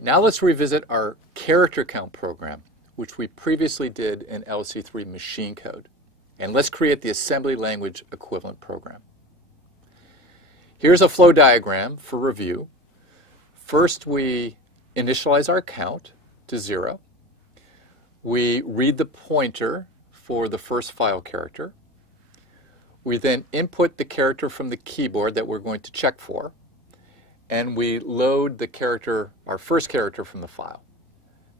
Now let's revisit our character count program, which we previously did in LC3 machine code. And let's create the assembly language equivalent program. Here's a flow diagram for review. First, we initialize our count to 0. We read the pointer for the first file character. We then input the character from the keyboard that we're going to check for. And we load the character, our first character, from the file.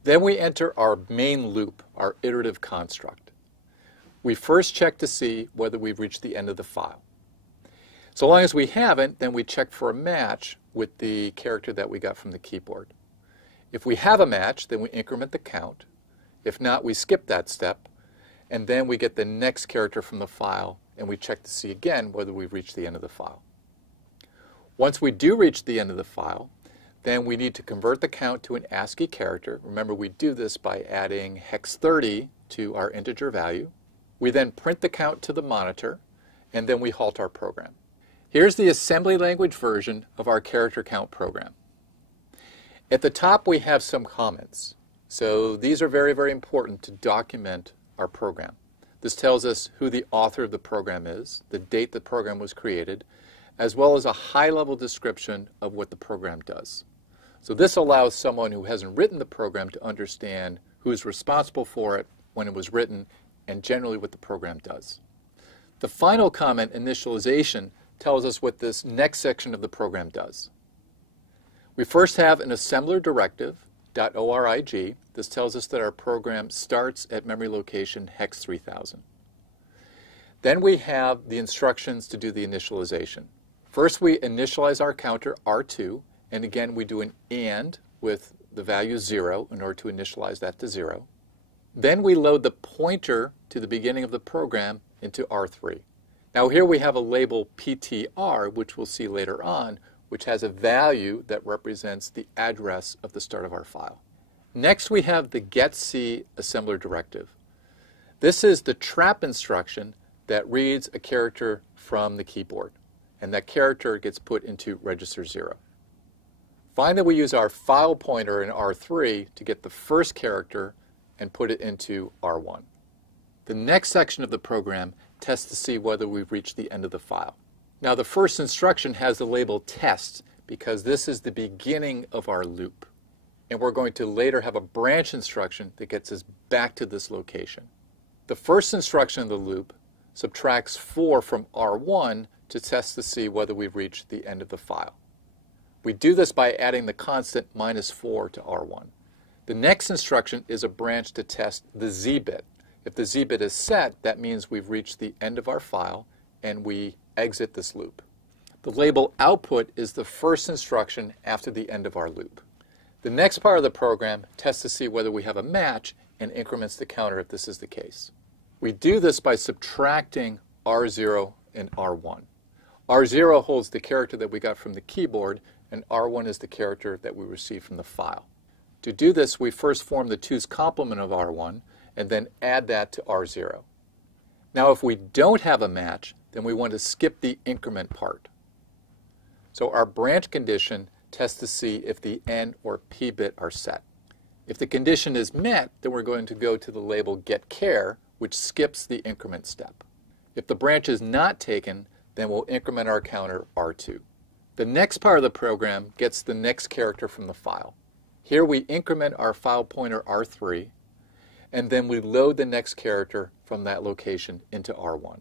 Then we enter our main loop, our iterative construct. We first check to see whether we've reached the end of the file. So long as we haven't, then we check for a match with the character that we got from the keyboard. If we have a match, then we increment the count. If not, we skip that step, and then we get the next character from the file, and we check to see again whether we've reached the end of the file. Once we do reach the end of the file, then we need to convert the count to an ASCII character. Remember, we do this by adding hex 30 to our integer value. We then print the count to the monitor, and then we halt our program. Here's the assembly language version of our character count program. At the top, we have some comments. So these are very, very important to document our program. This tells us who the author of the program is, the date the program was created, as well as a high-level description of what the program does. So this allows someone who hasn't written the program to understand who's responsible for it, when it was written, and generally what the program does. The final comment, initialization, tells us what this next section of the program does. We first have an assembler directive, .orig. This tells us that our program starts at memory location hex 3000. Then we have the instructions to do the initialization. First, we initialize our counter R2, and again we do an AND with the value 0 in order to initialize that to 0. Then we load the pointer to the beginning of the program into R3. Now here we have a label PTR, which we'll see later on, which has a value that represents the address of the start of our file. Next we have the getC assembler directive. This is the trap instruction that reads a character from the keyboard, and that character gets put into register 0. Finally, we use our file pointer in R3 to get the first character and put it into R1. The next section of the program tests to see whether we've reached the end of the file. Now the first instruction has the label test because this is the beginning of our loop. And we're going to later have a branch instruction that gets us back to this location. The first instruction of the loop subtracts 4 from R1 to test to see whether we've reached the end of the file. We do this by adding the constant -4 to R1. The next instruction is a branch to test the Z bit. If the Z bit is set, that means we've reached the end of our file and we exit this loop. The label output is the first instruction after the end of our loop. The next part of the program tests to see whether we have a match and increments the counter if this is the case. We do this by subtracting R0 and R1. R0 holds the character that we got from the keyboard, and R1 is the character that we received from the file. To do this, we first form the 2's complement of R1 and then add that to R0. Now if we don't have a match, then we want to skip the increment part. So our branch condition tests to see if the N or P bit are set. If the condition is met, then we're going to go to the label getChar, which skips the increment step. If the branch is not taken, then we'll increment our counter R2. The next part of the program gets the next character from the file. Here we increment our file pointer R3, and then we load the next character from that location into R1.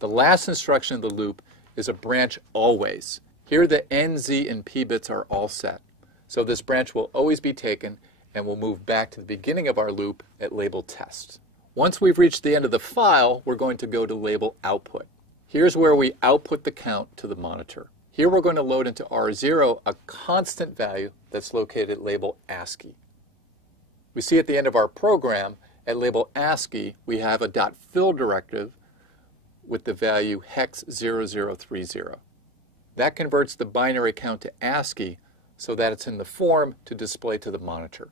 The last instruction of the loop is a branch always. Here the N, Z, and P bits are all set. So this branch will always be taken, and we'll move back to the beginning of our loop at label test. Once we've reached the end of the file, we're going to go to label output. Here's where we output the count to the monitor. Here we're going to load into R0 a constant value that's located at label ASCII. We see at the end of our program, at label ASCII, we have a .fill directive with the value hex 0030. That converts the binary count to ASCII so that it's in the form to display to the monitor.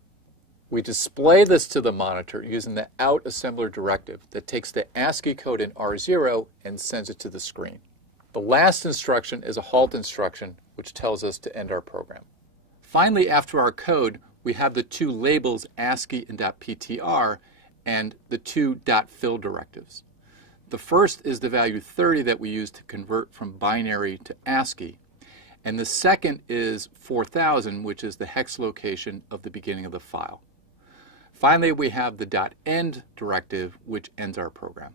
We display this to the monitor using the out assembler directive that takes the ASCII code in R0 and sends it to the screen. The last instruction is a halt instruction, which tells us to end our program. Finally, after our code, we have the two labels ASCII and .ptr and the two .fill directives. The first is the value 30 that we use to convert from binary to ASCII, and the second is 4000, which is the hex location of the beginning of the file. Finally, we have the .end directive, which ends our program.